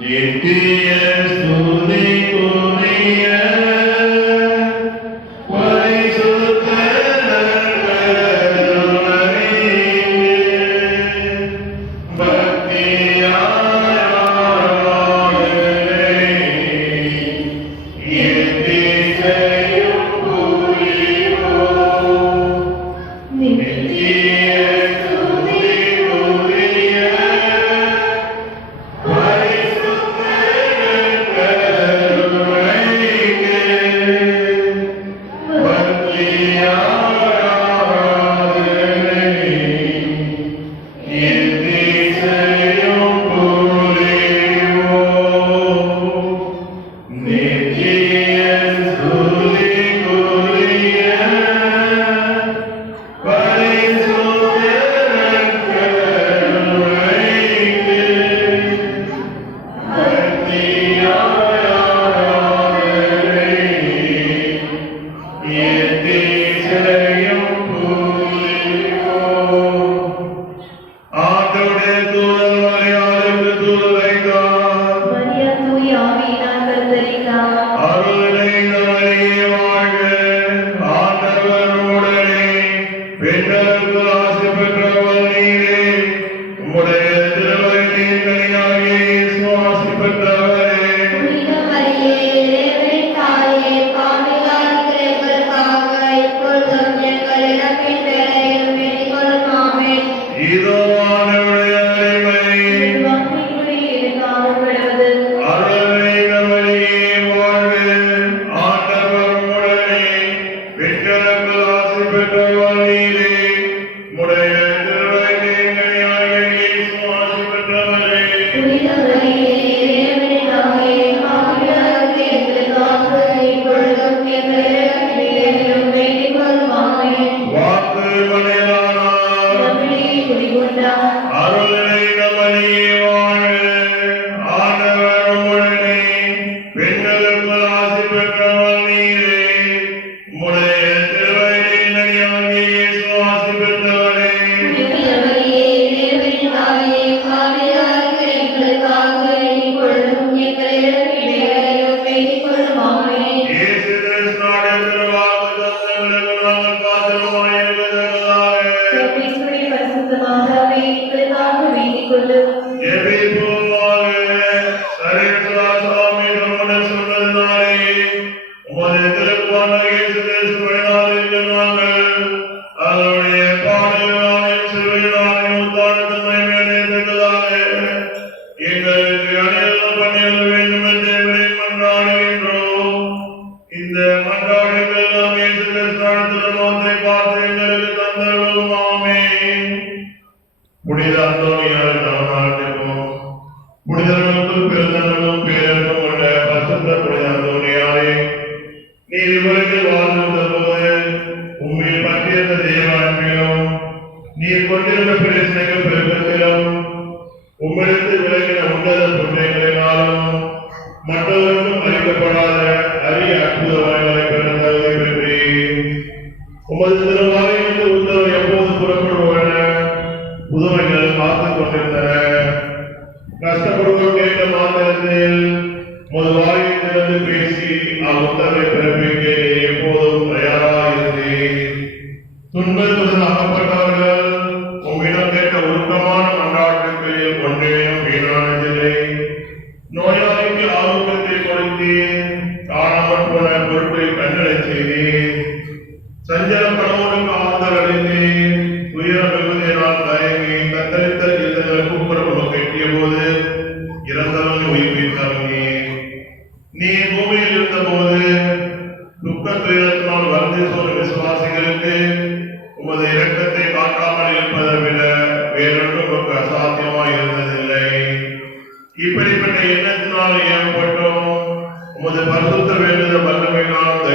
நித்திய ஸ்துதிக்குரிய மற்றவருக்கும் அறிக்கப்படாத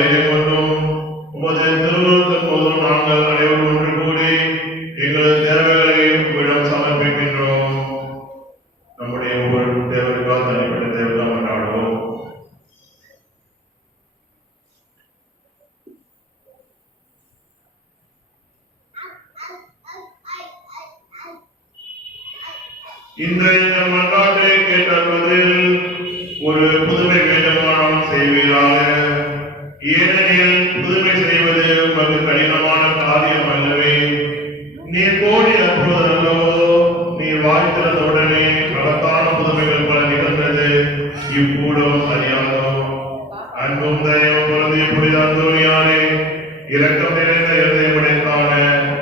Amen. அன்பும் தயவும் பொருந்திய புனித அந்தோனியாரே இரக்கம் நிறைந்த இதயம் படைத்தான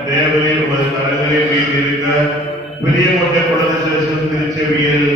தேவரில் உமது தலைகளில் வீட்டிருக்க பெரிய குழந்தை திருச்செவியில்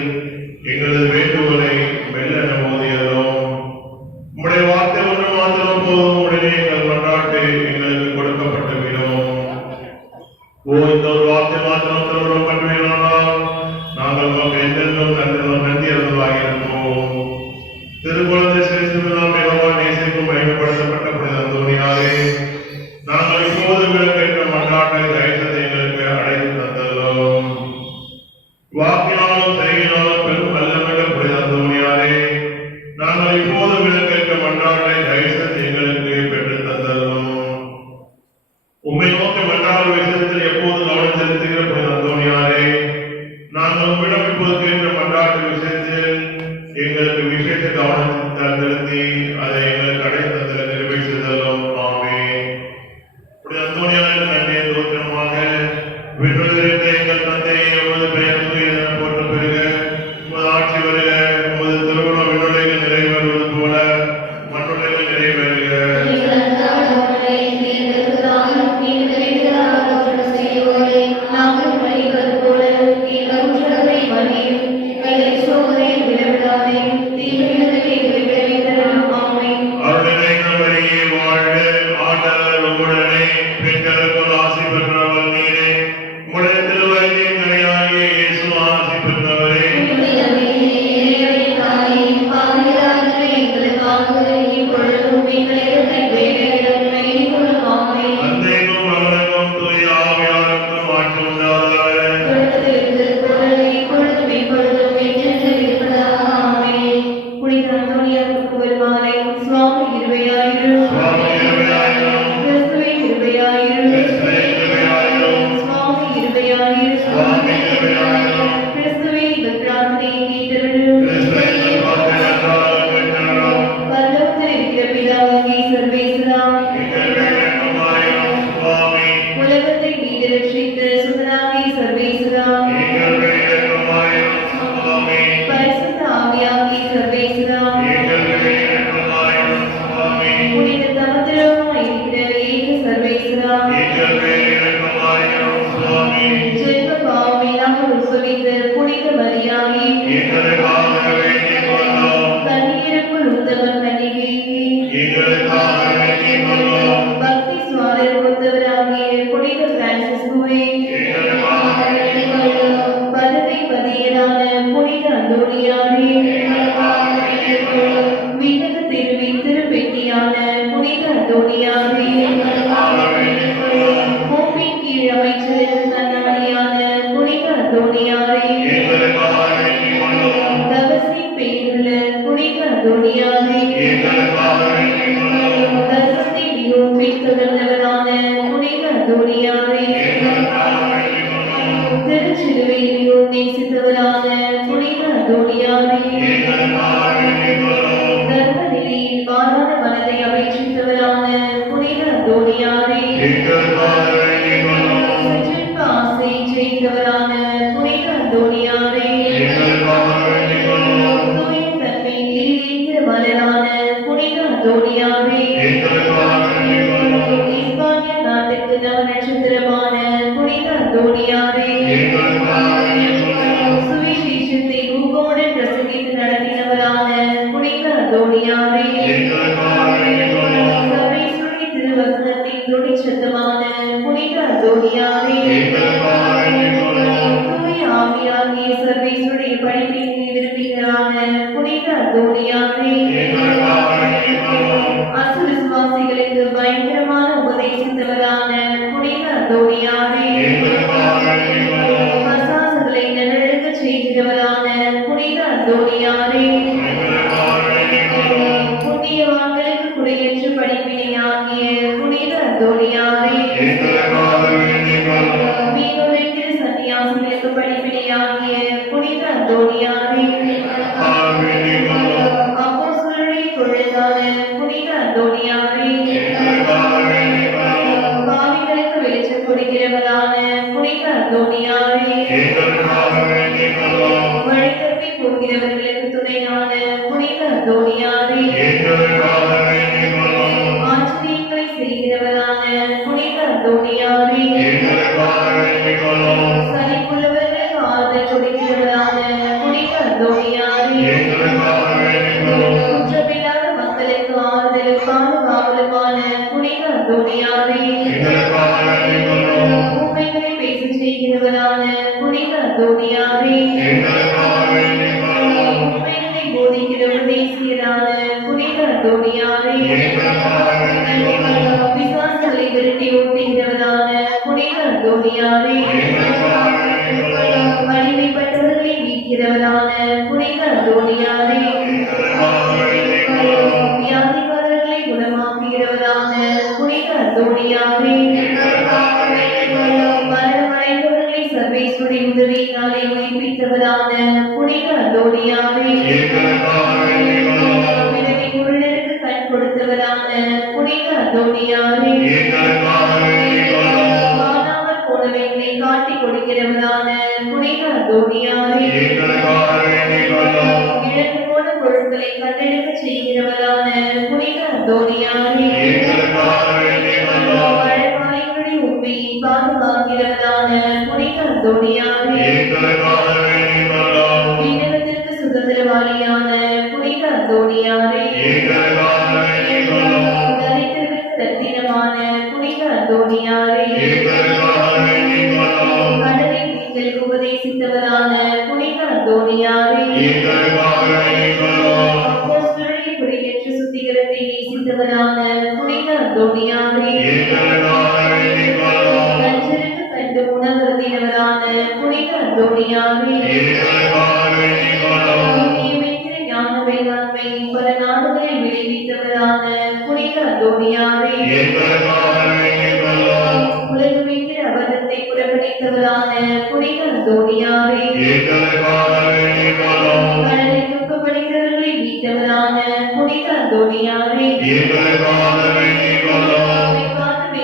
मरियामी ஓடியாரே எங்கள் பாதை செய்தவரா அந்தோனியாரே புண்ணியவான்களுக்கு குடையற்ற பணிவினையாகிய புனித அந்தோனியாரே மீனுரைக்கிற சன்னியாசிகளுக்கு பணிவினையாகிய புனித அந்தோனியாரே அப்போசருடைய பொருளான புனித அந்தோனியாரே பாவிகளுக்கு வெளிச்சம் கொடுக்கிறவரான புனித அந்தோனியாரே போகிறவர்களுக்கு துணையான புனித அந்தோணியாரே ஆச்சரியங்களை செய்கிறவரான புனித அந்தோணியாரே சலிப்புள்ளவர்களுக்கு ஆறுதல் கொடுக்கிறவரான புனித அந்தோணியாரே பேசச் செய்கிறவரான புனித அந்தோணியாரே உண்மைகளை போதிக்கிற உபதேசியரான புனித அந்தோணியாரே விசுவாசங்களை விரட்டி ஓட்டுகிறவரான புனித அந்தோணியாரே வலிமைப்பட்டவர்களை மீட்கிறவரான புனித அந்தோணியாரே வியாதிகாரர்களை குணமாக்குகிறவரான புனித அந்தோணியாரே காட்டிக் கொடுக்கிறவரான புனித அந்தோணியாரே இழந்து போன பொருட்களை கண்டெடுக்க செய்கிறவரான புனித அந்தோணியாரே வழக்காளிகளுடைய உண்மையை பாதுகாக்கிறவரான புனித அந்தோணியாரே சுதந்திரவாளியான புனித அந்தோணியாரே ரத்தினமான புனித அந்தோணியாரே கடலை நீங்கள் உபதேசித்தவரான புனித அந்தோணியாரே குறையற்ற சுத்திகரத்தை நேசித்தவரான புனித அந்தோணியாரே நஞ்சருக்கு உணவருந்தினவரான புனித அந்தோணியாரே நியமிக்கிற ஞான வேளாண்மை பல நாடுகளில் விளைவித்தவரான புனித அந்தோணியாரே உலகமிக்கிற அபதத்தை புறக்கணித்தவரான புனித துக்கப்படுகிறவர்களை மீட்டவரான காத்து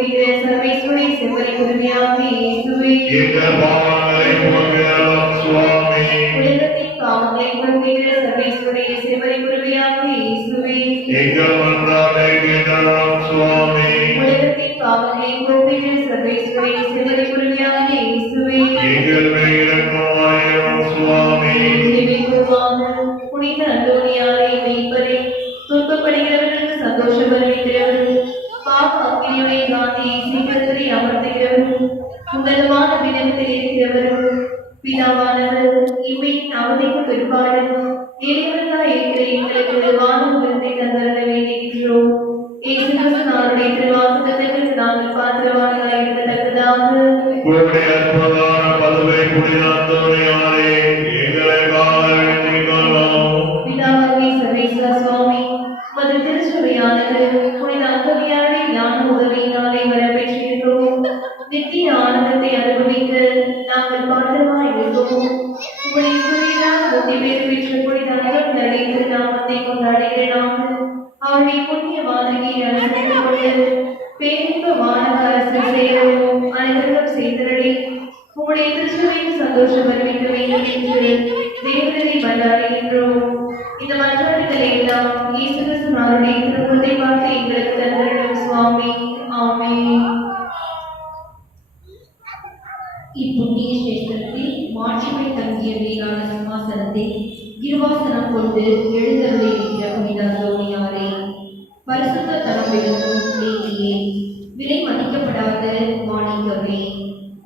போக்குகிற சர்வேஸ்வரி உரிமையாக இயேசுவே. உலகத்தின் பாவங்களை போக்குகிற சர்வேஸ்வரி செவ்வரி உரிமையாக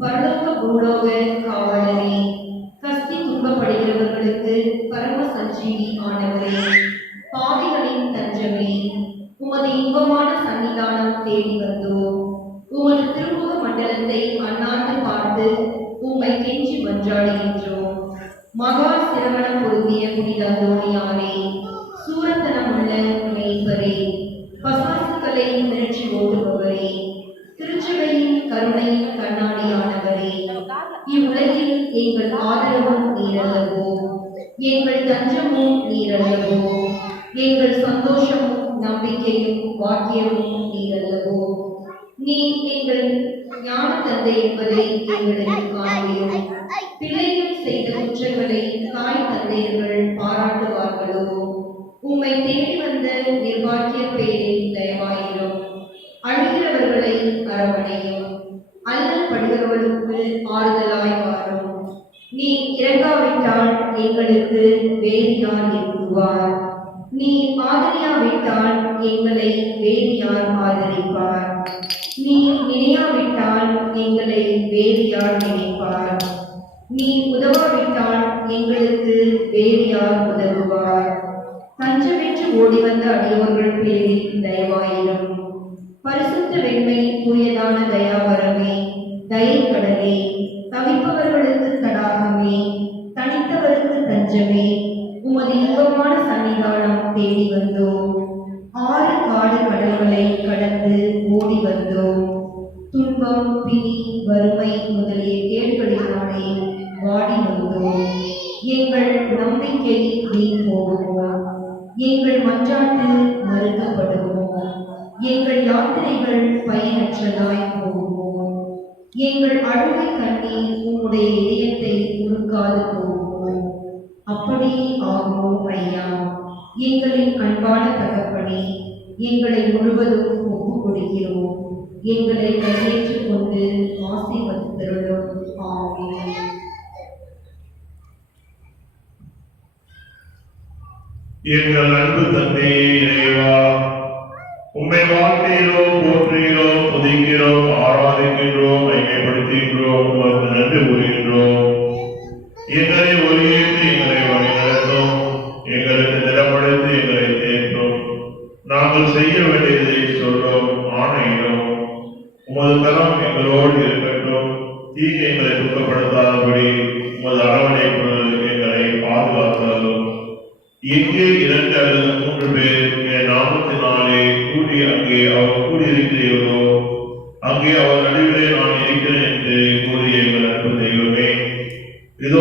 பரலோக பூலோக காவலரே கஸ்தி துன்பப்படுகிறவர்களுக்கு பரம சஞ்சீவி ஆனவரே பாவிகளின் தஞ்சமே உமது இன்பமான சன்னிதானம் தேடி வந்தோம் உமது திருமுக மண்டலத்தை அண்ணாந்து பார்த்து உம்மை கெஞ்சி மன்றாடுகின்றோம் மகா சிரவணம் பொருந்திய புனித தோணியாரே சூரத்தனம் உள்ள மெய்ப்பரே பசாசுக்களை மிரட்சி ஓடுபவரே திருச்சபையின் கருணையின் கண்ணாடியானவரே இவ்வுலகில் எங்கள் ஆதரவும் நீரல்லவோ? எங்கள் தஞ்சமும் நீரல்லவோ? எங்கள் சந்தோஷமும் நம்பிக்கையும் வாக்கியமும் நீரல்லவோ? நீ எங்கள் ஞான தந்தை என்பதை எங்களுக்கு காண்கிறோம் பிள்ளைகள் செய்த குற்றங்களை தாய் தந்தையர்கள் பாராட்டுவார்களோ? உம்மை தேடி வந்த நிர்வாகிய பேர் அழுகிறவர்களை அரவணையும் அல்லல் படுகிறவளுக்கு ஆறுதலாய் வாரும் நீ இறங்காவிட்டால் எங்களுக்கு வேறு யார் இருக்குவார் நீ ஆதரியாவிட்டால் எங்களை வேறு யார் ஆதரிப்பார். நீ நினையாவிட்டால் எங்களை வேறு யார் நினைப்பார் நீ உதவாவிட்டால் எங்களுக்கு வேறு யார் உதவுவார். தஞ்சமென்று ஓடி வந்த அடியவர்கள் பேரில் தயவாயிரும். பரிசுத்த வெண்மை தூயதான தயாபரமே தயக்கடலே தவிப்பவர்களுக்கு தடாகமே தனித்தவருக்கு தஞ்சமே உமது இன்பமான சன்னிதானம் தேடி வந்தோம். ஆறு காடு கடல்களை கடந்து ஓடி வந்தோம். துன்பம் பிணி வறுமை முதலிய கேடுகளினாலே வாடி வந்தோம். எங்கள் நம்பிக்கை எங்கள் யாத்திரைகள் பயனற்றதாய் போகுமோ? எங்கள் அழுகை கண்ணீர் உம்முடைய இதயத்தை உருக்காது போகுமோ? அப்படியே ஆகுமோ ஐயா? எங்களின் அன்பான தகப்பனே எங்களை முழுவதும் ஒப்புக் கொடுக்கிறோம் எங்களை கையேற்றுக் கொண்டு ஆசீர்வதித்தருளும். ஆகும் எங்கள் அன்பு தந்தையே இறைவா உம்மை வாழ்க்கையிலோம் போற்றுகிறோம் புதிக்கிறோம் ஆராதிக்கின்றோம் மைமைப்படுத்துகின்றோம் உங்களுக்கு நன்றி கூறுகின்றோம் எங்களை ஒருங்கிணைத்து எங்களை வழிநடத்தும் எங்களுக்கு திடப்படுத்தி எங்களை தேற்றும். நாங்கள் செய்ய வேண்டியதை சொல்றோம் ஆணையிடும். உமது தரம் எங்களோடு இருக்கட்டும் தீங்கு எங்களை துக்கப்படுத்தாதபடி உமது அரவணைப்பு எங்களை பாதுகாத்தாலும். எங்கே இரண்டு அல்லது மூன்று பேர் என் கூடி அங்கே அவர் கூடியிருக்கிறீர்களோ அங்கே அவர் நடுவிலே நான் இருக்கிறேன் என்று கூறிய எங்கள் அன்பு தெய்வமே. இதோ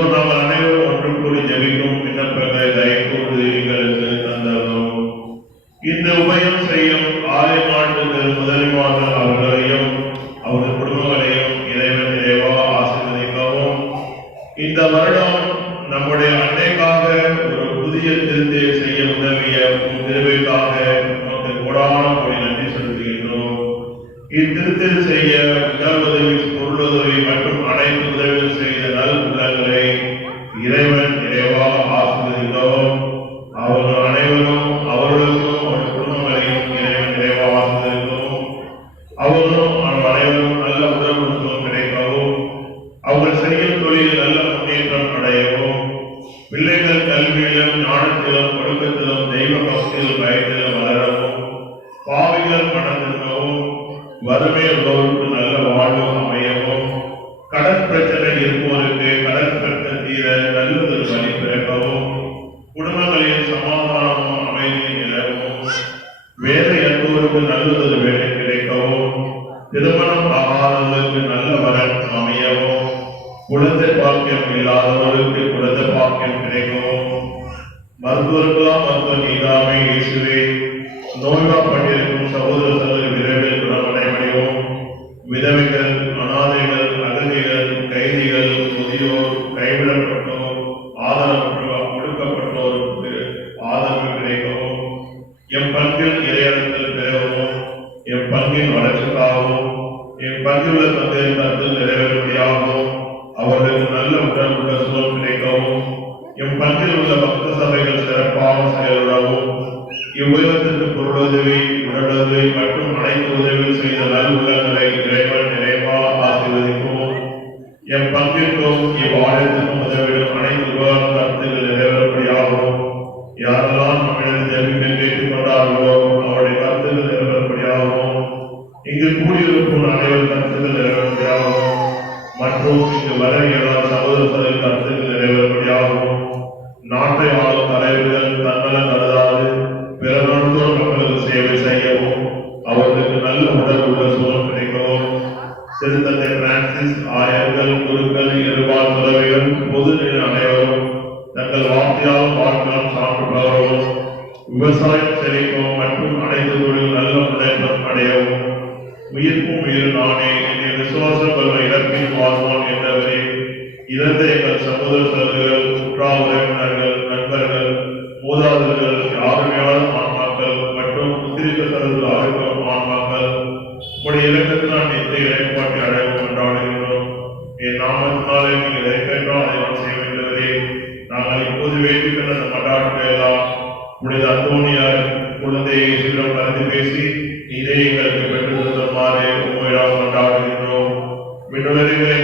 Remembering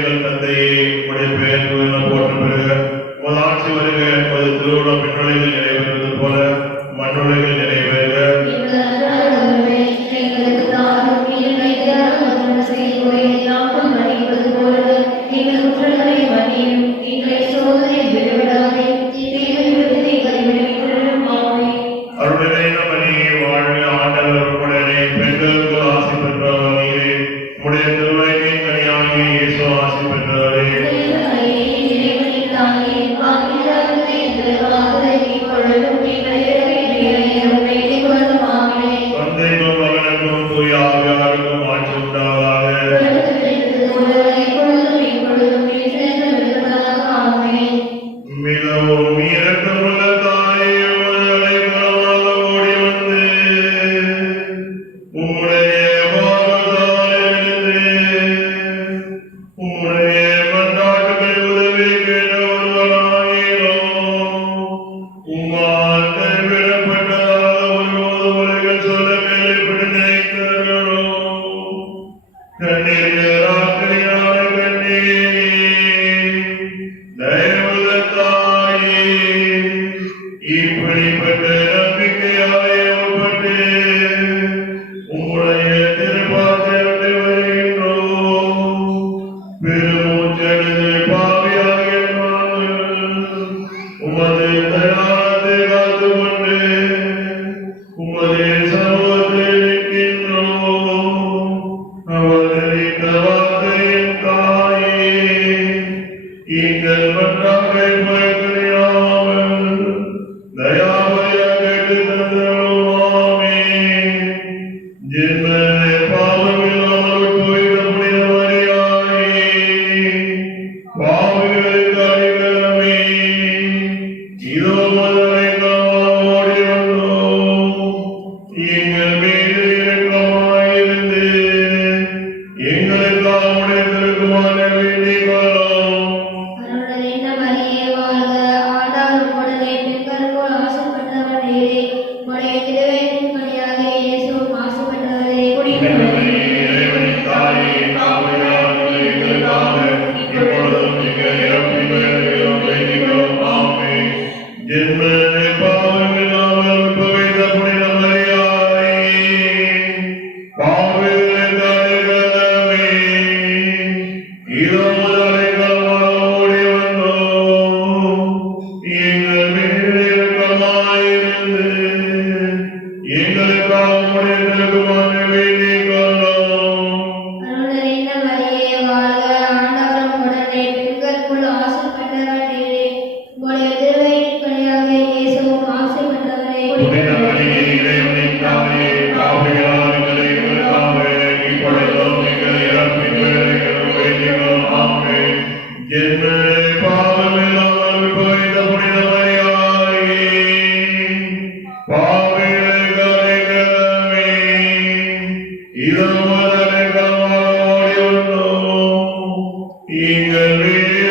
Mary.